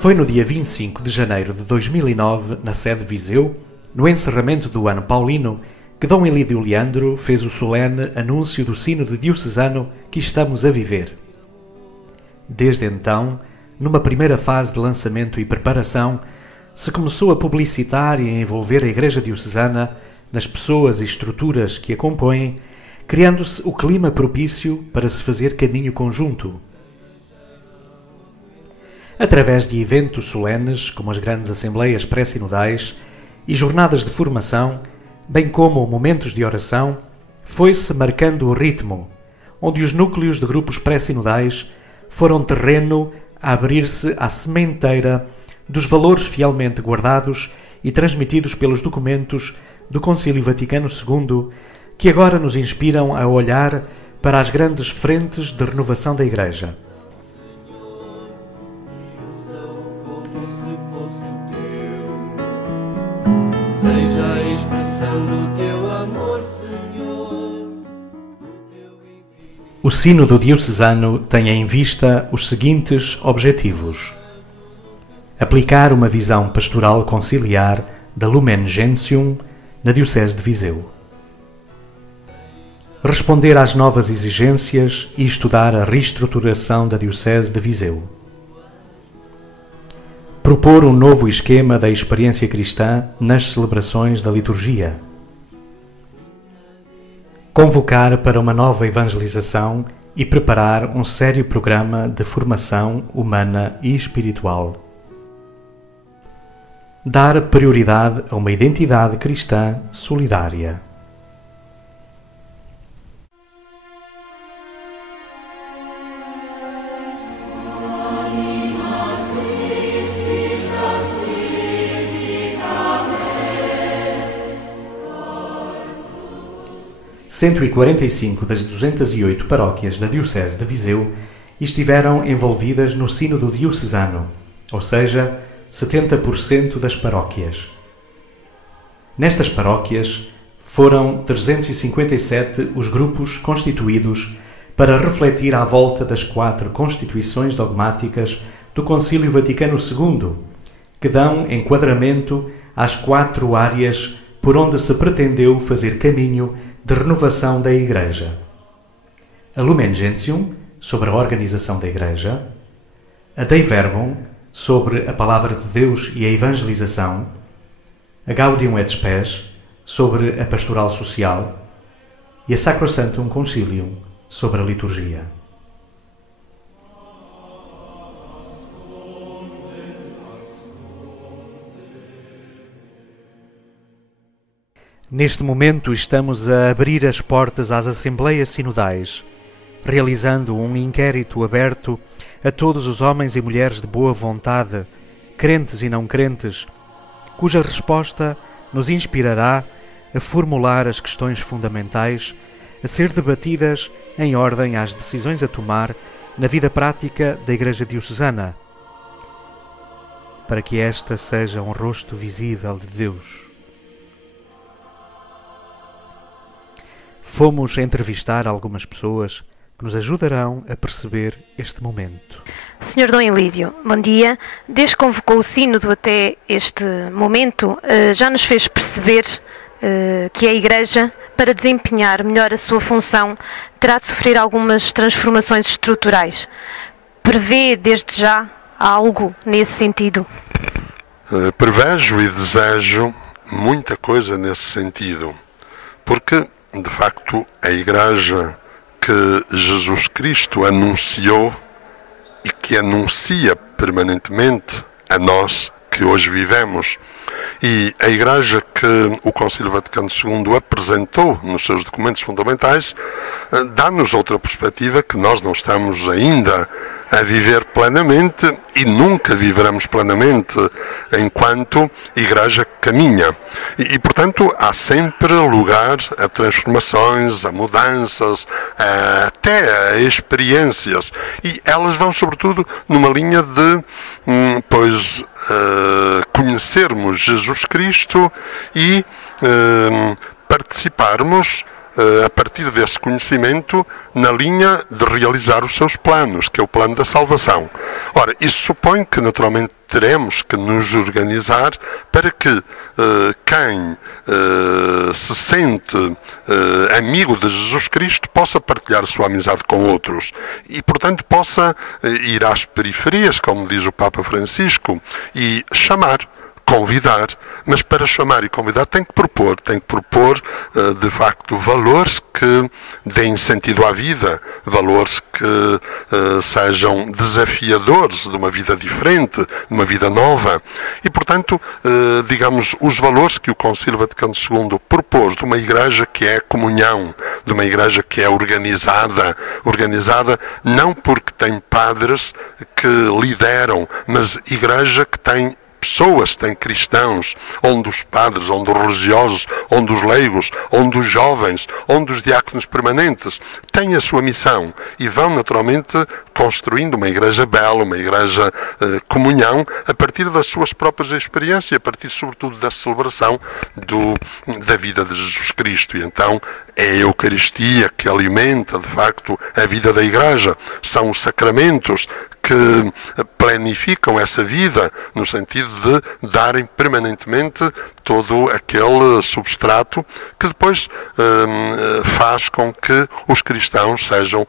Foi no dia 25 de janeiro de 2009, na sede de Viseu, no encerramento do ano paulino, que Dom Elídio Leandro fez o solene anúncio do Sínodo Diocesano que estamos a viver. Desde então, numa primeira fase de lançamento e preparação, se começou a publicitar e a envolver a Igreja Diocesana nas pessoas e estruturas que a compõem, criando-se o clima propício para se fazer caminho conjunto. Através de eventos solenes, como as grandes assembleias pré-sinodais e jornadas de formação, bem como momentos de oração, foi-se marcando o ritmo, onde os núcleos de grupos pré-sinodais foram terreno a abrir-se à sementeira dos valores fielmente guardados e transmitidos pelos documentos do Concílio Vaticano II, que agora nos inspiram a olhar para as grandes frentes de renovação da Igreja. Seja a expressão do teu amor, Senhor. O Sínodo Diocesano tem em vista os seguintes objetivos: aplicar uma visão pastoral conciliar da Lumen Gentium na Diocese de Viseu, responder às novas exigências e estudar a reestruturação da Diocese de Viseu, propor um novo esquema da experiência cristã nas celebrações da liturgia, convocar para uma nova evangelização e preparar um sério programa de formação humana e espiritual, dar prioridade a uma identidade cristã solidária. Cento e 145 das 208 paróquias da Diocese de Viseu estiveram envolvidas no Sínodo Diocesano, ou seja, 70% das paróquias. Nestas paróquias foram 357 os grupos constituídos para refletir à volta das 4 constituições dogmáticas do Concílio Vaticano II, que dão enquadramento às 4 áreas por onde se pretendeu fazer caminho de renovação da Igreja: a Lumen Gentium, sobre a organização da Igreja; a Dei Verbum, sobre a Palavra de Deus e a evangelização; a Gaudium et Spes, sobre a pastoral social; e a Sacrosanctum Concilium, sobre a liturgia. Neste momento estamos a abrir as portas às Assembleias Sinodais, realizando um inquérito aberto a todos os homens e mulheres de boa vontade, crentes e não crentes, cuja resposta nos inspirará a formular as questões fundamentais a ser debatidas em ordem às decisões a tomar na vida prática da Igreja Diocesana, para que esta seja um rosto visível de Deus. Fomos entrevistar algumas pessoas que nos ajudarão a perceber este momento. Sr. Dom Elídio, bom dia. Desde que convocou o Sínodo até este momento, já nos fez perceber que a Igreja, para desempenhar melhor a sua função, terá de sofrer algumas transformações estruturais. Prevê, desde já, algo nesse sentido? Prevejo e desejo muita coisa nesse sentido, porque de facto, a Igreja que Jesus Cristo anunciou e que anuncia permanentemente a nós que hoje vivemos, e a Igreja que o Concílio Vaticano II apresentou nos seus documentos fundamentais, dá-nos outra perspectiva que nós não estamos ainda a viver plenamente e nunca viveremos plenamente enquanto Igreja caminha. Portanto, há sempre lugar a transformações, a mudanças, até a experiências. E elas vão, sobretudo, numa linha de conhecermos Jesus Cristo e participarmos a partir desse conhecimento, na linha de realizar os seus planos, que é o plano da salvação. Ora, isso supõe que, naturalmente, teremos que nos organizar para que quem se sente amigo de Jesus Cristo possa partilhar sua amizade com outros e, portanto, possa ir às periferias, como diz o Papa Francisco, e chamar, convidar, mas para chamar e convidar tem que propor, de facto, valores que deem sentido à vida, valores que sejam desafiadores de uma vida diferente, de uma vida nova. E, portanto, digamos, os valores que o Concílio Vaticano II propôs de uma igreja que é comunhão, de uma igreja que é organizada não porque tem padres que lideram, mas igreja que tem pessoas, tem cristãos, onde os padres, onde os religiosos, onde os leigos, onde os jovens, onde os diáconos permanentes têm a sua missão e vão naturalmente construindo uma igreja bela, uma igreja comunhão, a partir das suas próprias experiências, a partir sobretudo da celebração da vida de Jesus Cristo. E então é a Eucaristia que alimenta de facto a vida da igreja, são os sacramentos que planificam essa vida no sentido de darem permanentemente todo aquele substrato que depois faz com que os cristãos sejam,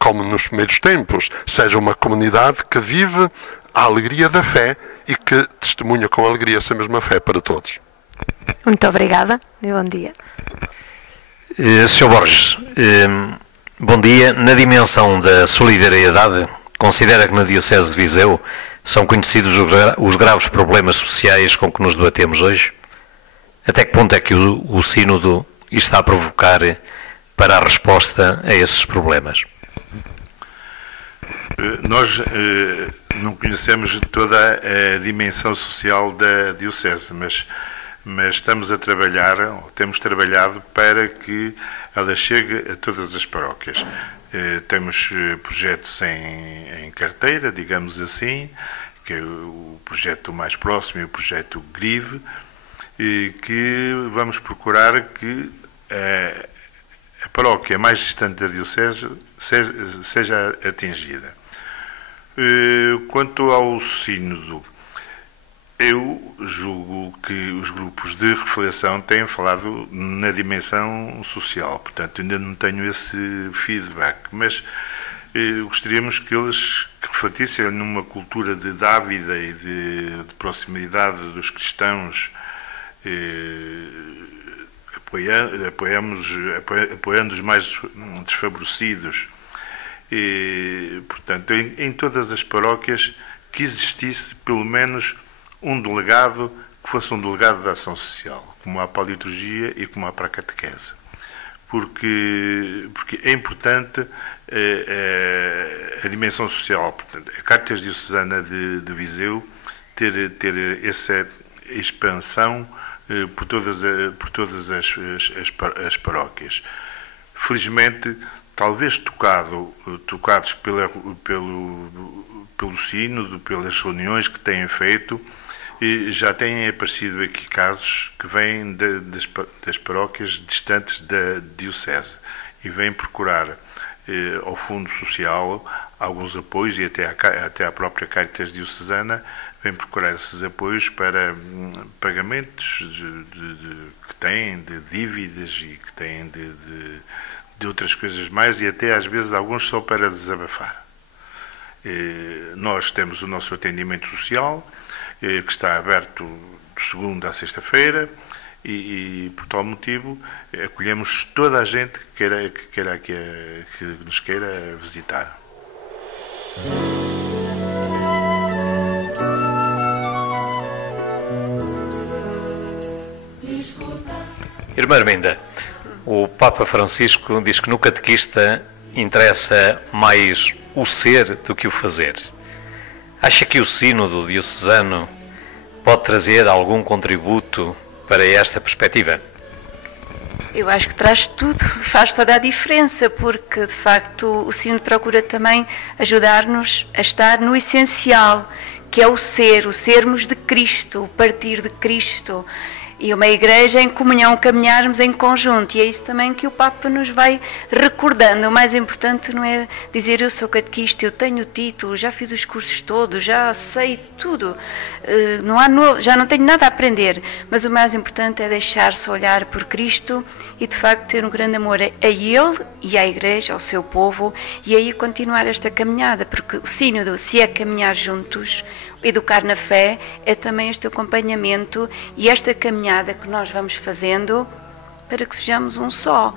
como nos primeiros tempos, sejam uma comunidade que vive a alegria da fé e que testemunha com alegria essa mesma fé para todos. Muito obrigada e bom dia. Sr. Borges, bom dia. Na dimensão da solidariedade, considera que na Diocese de Viseu são conhecidos os graves problemas sociais com que nos debatemos hoje? Até que ponto é que o Sínodo está a provocar para a resposta a esses problemas? Nós não conhecemos toda a dimensão social da Diocese, mas estamos a trabalhar, temos trabalhado para que ela chegue a todas as paróquias. Temos projetos em carteira, digamos assim, que é o projeto mais próximo, o projeto GRIV, que vamos procurar que a paróquia mais distante da Diocese seja atingida. Quanto ao Sínodo, eu julgo que os grupos de reflexão têm falado na dimensão social, portanto ainda não tenho esse feedback, mas gostaríamos que eles refletissem numa cultura de dávida e de proximidade dos cristãos, apoiando os mais desfavorecidos, portanto em todas as paróquias que existisse pelo menos um delegado que fosse um delegado da ação social, como há para a liturgia e como há para a catequese. Porque é importante a dimensão social. Portanto, a Cáritas Diocesana de Viseu ter essa expansão por todas as paróquias. Felizmente, talvez tocados pelo Sínodo, pelas reuniões que têm feito, e já têm aparecido aqui casos que vêm das paróquias distantes da Diocese e vêm procurar ao Fundo Social alguns apoios e até à própria Cáritas Diocesana vêm procurar esses apoios para pagamentos que têm de dívidas e que têm de outras coisas mais e até às vezes alguns só para desabafar. Nós temos o nosso atendimento social, que está aberto de segunda a sexta-feira e por tal motivo acolhemos toda a gente que nos queira visitar. Irmã Arminda, o Papa Francisco diz que no catequista interessa mais o ser do que o fazer. Acha que o Sínodo diocesano pode trazer algum contributo para esta perspectiva? Eu acho que traz tudo, faz toda a diferença, porque de facto o Sínodo procura também ajudar-nos a estar no essencial, que é o ser, o sermos de Cristo, o partir de Cristo. E uma igreja em comunhão, caminharmos em conjunto. E é isso também que o Papa nos vai recordando. O mais importante não é dizer eu sou catequista, eu tenho o título, já fiz os cursos todos, já sei tudo. Já não tenho nada a aprender. Mas o mais importante é deixar-se olhar por Cristo e de facto ter um grande amor a Ele e à igreja, ao seu povo. E aí continuar esta caminhada, porque o sínodo, se é caminhar juntos, educar na fé, é também este acompanhamento e esta caminhada que nós vamos fazendo para que sejamos um só.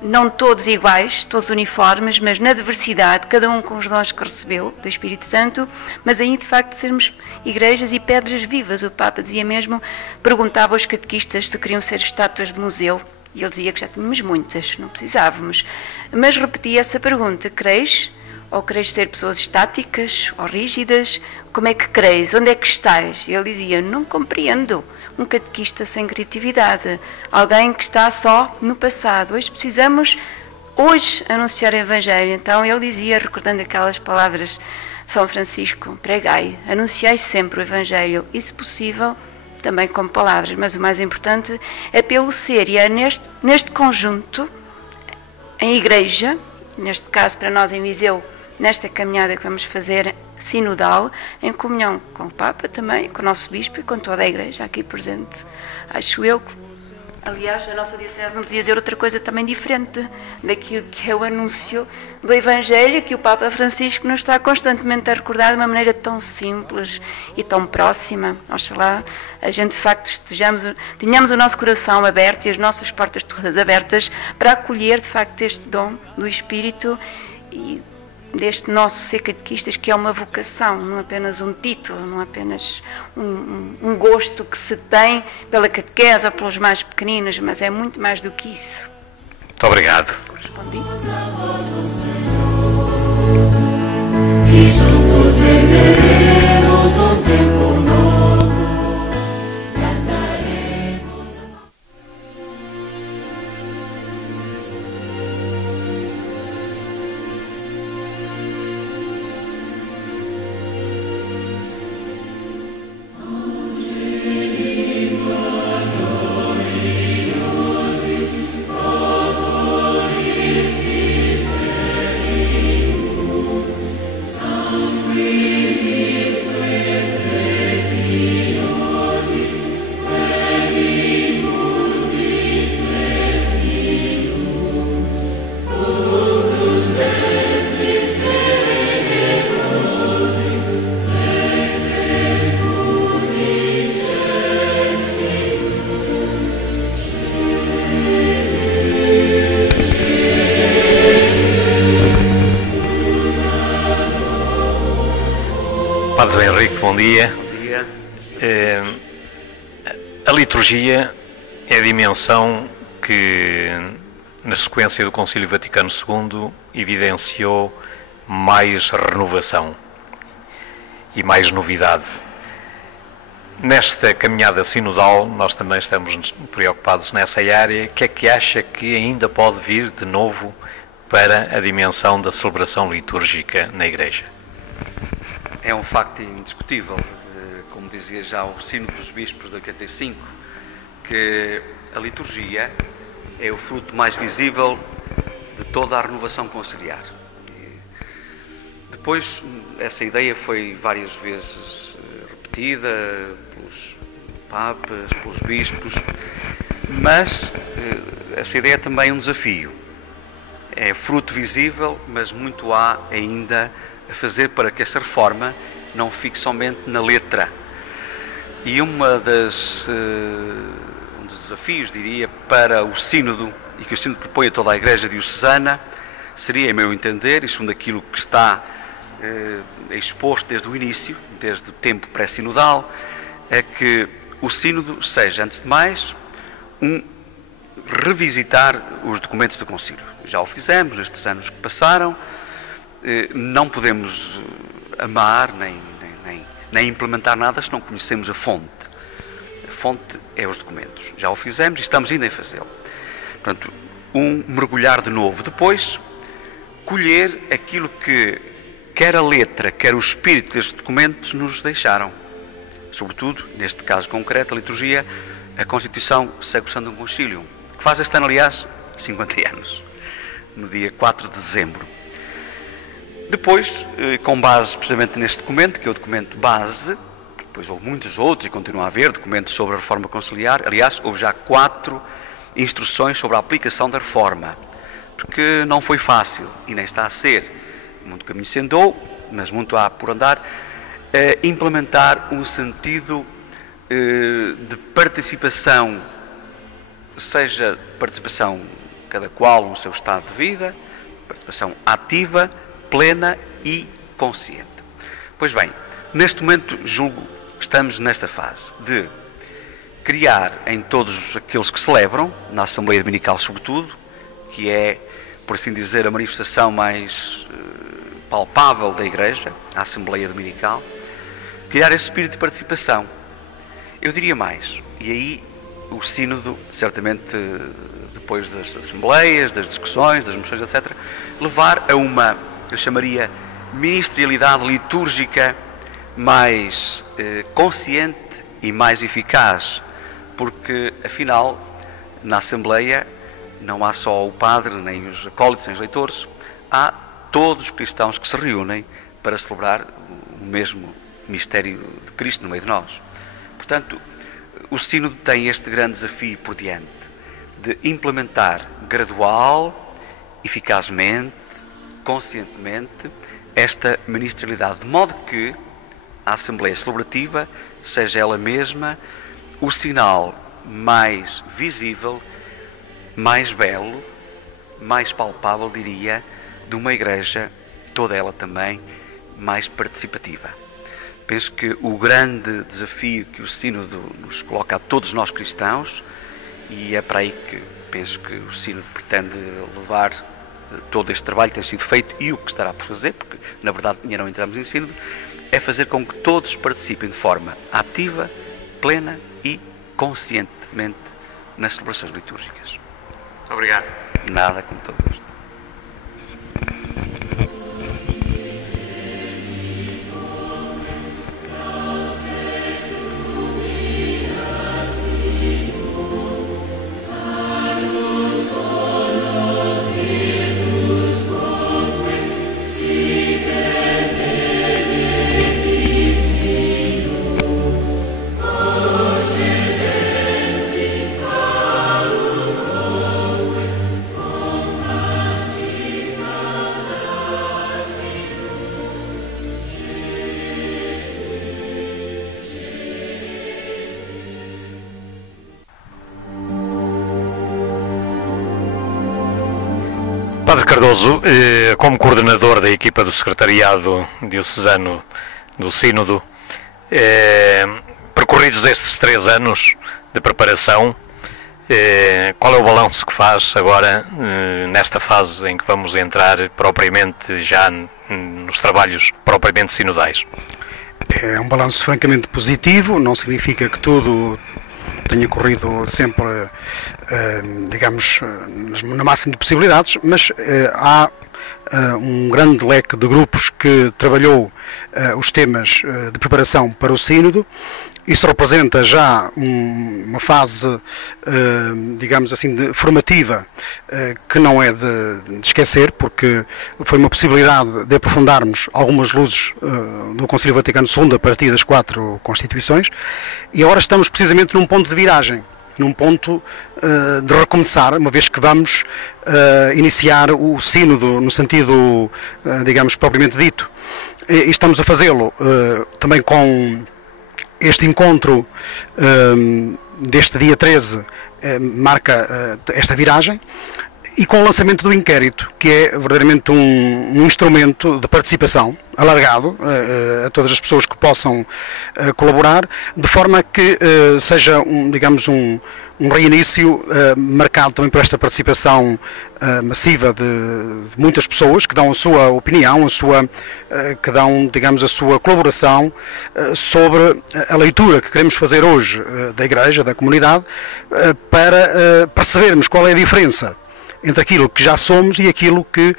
Não todos iguais, todos uniformes, mas na diversidade, cada um com os dons que recebeu do Espírito Santo, mas aí de facto sermos igrejas e pedras vivas. O Papa dizia mesmo, perguntava aos catequistas se queriam ser estátuas de museu, e ele dizia que já tínhamos muitas, não precisávamos. Mas repetia essa pergunta, creis? Ou queres ser pessoas estáticas ou rígidas? Como é que creis? Onde é que estás? E ele dizia, não compreendo. Um catequista sem criatividade. Alguém que está só no passado. Hoje precisamos, anunciar o Evangelho. Então ele dizia, recordando aquelas palavras de São Francisco, pregai, anunciai sempre o Evangelho. E se possível, também com palavras. Mas o mais importante é pelo ser. E é neste conjunto, em igreja, neste caso para nós em Viseu, nesta caminhada que vamos fazer sinodal, em comunhão com o Papa também, com o nosso Bispo e com toda a Igreja aqui presente. Acho eu que, aliás, a nossa Diocese não podia dizer outra coisa também diferente daquilo que é o anúncio do Evangelho, que o Papa Francisco nos está constantemente a recordar de uma maneira tão simples e tão próxima. Oxalá a gente de facto tenhamos o nosso coração aberto e as nossas portas todas abertas para acolher de facto este dom do Espírito e deste nosso ser catequistas, que é uma vocação, não apenas um título, não apenas um gosto que se tem pela catequese ou pelos mais pequeninos, mas é muito mais do que isso. Muito obrigado. Correspondi. E juntos viveremos um tempo novo, cantaremos. Padre Zé Henrique, bom dia. Bom dia. A liturgia é a dimensão que, na sequência do Concílio Vaticano II, evidenciou mais renovação e mais novidade. Nesta caminhada sinodal, nós também estamos preocupados nessa área. O que é que acha que ainda pode vir de novo para a dimensão da celebração litúrgica na Igreja? É um facto indiscutível, como dizia já o Sínodo dos Bispos de 85, que a liturgia é o fruto mais visível de toda a renovação conciliar. Depois, essa ideia foi várias vezes repetida pelos papas, pelos bispos, mas essa ideia é também um desafio. É fruto visível, mas muito há ainda a fazer para que essa reforma não fique somente na letra. E um dos desafios, diria, para o Sínodo, e que o Sínodo propõe a toda a Igreja diocesana, seria, em meu entender, e segundo aquilo que está exposto desde o início, desde o tempo pré-sinodal, é que o Sínodo seja, antes de mais, revisitar os documentos do Concílio. Já o fizemos nestes anos que passaram. Não podemos amar nem implementar nada se não conhecemos a fonte. A fonte é os documentos. Já o fizemos e estamos ainda a fazê-lo. Portanto, mergulhar de novo. Depois, colher aquilo que quer a letra, quer o espírito destes documentos nos deixaram. Sobretudo, neste caso concreto, a liturgia a Constituição Sacrosanctum Concilium, que faz este ano, aliás, 50 anos, no dia 4 de dezembro. Depois, com base precisamente neste documento, que é o documento base, depois houve muitos outros e continua a haver documentos sobre a reforma conciliar. Aliás, houve já 4 instruções sobre a aplicação da reforma, porque não foi fácil e nem está a ser. Muito caminho se andou, mas muito há por andar, implementar um sentido de participação, seja participação cada qual no seu estado de vida, participação ativa, plena e consciente. Pois bem, neste momento julgo que estamos nesta fase de criar em todos aqueles que celebram, na Assembleia Dominical sobretudo, que é, por assim dizer, a manifestação mais palpável da Igreja, a Assembleia Dominical, criar esse espírito de participação. Eu diria mais, e aí o Sínodo, certamente depois das Assembleias, das discussões, das moções, etc., levar a uma, eu chamaria, ministerialidade litúrgica mais consciente e mais eficaz, porque, afinal, na Assembleia não há só o padre, nem os acólitos, nem os leitores, há todos os cristãos que se reúnem para celebrar o mesmo mistério de Cristo no meio de nós. Portanto, o Sínodo tem este grande desafio por diante, de implementar gradual, eficazmente, conscientemente, esta ministerialidade, de modo que a Assembleia Celebrativa seja ela mesma o sinal mais visível, mais belo, mais palpável, diria, de uma Igreja, toda ela também, mais participativa. Penso que o grande desafio que o Sínodo nos coloca a todos nós cristãos, e é para aí que penso que o Sínodo pretende levar todo este trabalho que tem sido feito e o que estará por fazer, porque na verdade ainda não entramos em Sínodo, é fazer com que todos participem de forma ativa, plena e conscientemente nas celebrações litúrgicas. Obrigado. Nada, com todo gosto. Padre Cardoso, como coordenador da equipa do Secretariado Diocesano do Sínodo, percorridos estes 3 anos de preparação, qual é o balanço que faz agora, nesta fase em que vamos entrar propriamente já nos trabalhos propriamente sinodais? É um balanço francamente positivo, não significa que tudo tenha corrido sempre, digamos, na máxima de possibilidades, mas há um grande leque de grupos que trabalhou os temas de preparação para o Sínodo. Isso representa já uma fase, digamos assim, formativa, que não é de esquecer, porque foi uma possibilidade de aprofundarmos algumas luzes do Concílio Vaticano II a partir das 4 Constituições, e agora estamos precisamente num ponto de viragem, num ponto de recomeçar, uma vez que vamos iniciar o Sínodo no sentido, digamos, propriamente dito. E estamos a fazê-lo também com este encontro deste dia 13, marca esta viragem, e com o lançamento do inquérito, que é verdadeiramente um instrumento de participação alargado a todas as pessoas que possam colaborar, de forma que seja, digamos, um reinício marcado também por esta participação massiva de muitas pessoas que dão a sua opinião, que dão, digamos, a sua colaboração sobre a leitura que queremos fazer hoje da Igreja, da comunidade, para percebermos qual é a diferença entre aquilo que já somos e aquilo que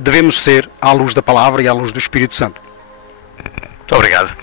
devemos ser à luz da Palavra e à luz do Espírito Santo. Muito obrigado.